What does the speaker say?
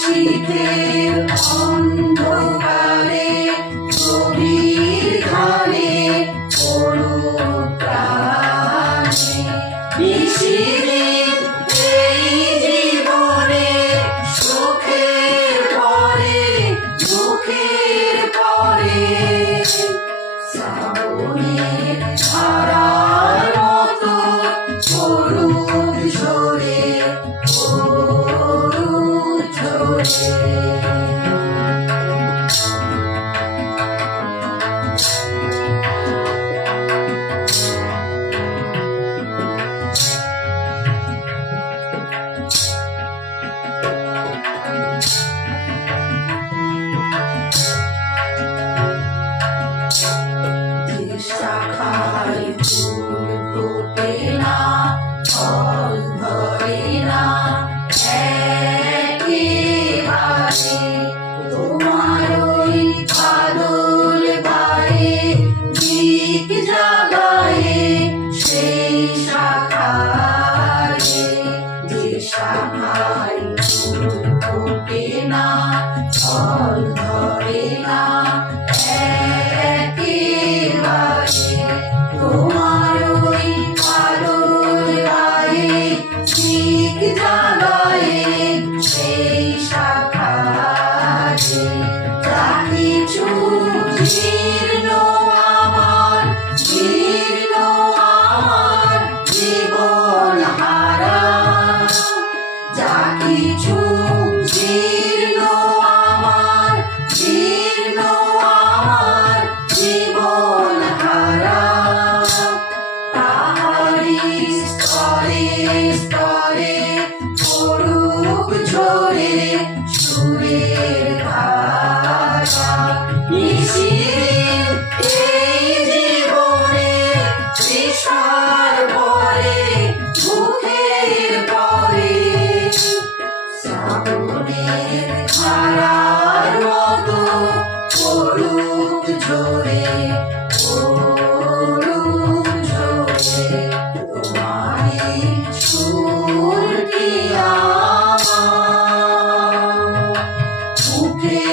শীতের অন্ধকারে গভীর ঘরে পড়ুক প্রাণে নিশিদিন এই জীবনে সুখের পরে দুঃখের পরে শ্রাবণের ধারার মতো পড়ুক ঝরে শাখায় ফুল ফোটে না, ফল ধরে না একেবারে, তোমার ওই বাদল গায়ে দিক জাগায় সেই শাখায়, যে শাখায় ফুল ফোটে না, ফল ধরে না তোমার ওই বাদল গায়ে ঠিক জাগায় সেই শাখায়, যা কিছু জীর্ণ আমার জীবন হারা, যা কিছু জীর্ণ আমার জীবন হারা, তাহারি স্তরে স্তরে পড়ুক ঝরে সুরের ধারা, নিশিদিন এই জীবনে তৃষার পরে দুঃখের পরে শ্রাবণের ধারার মতো পড়ুক ঝরে তোমারি সুর কি আমার মুখে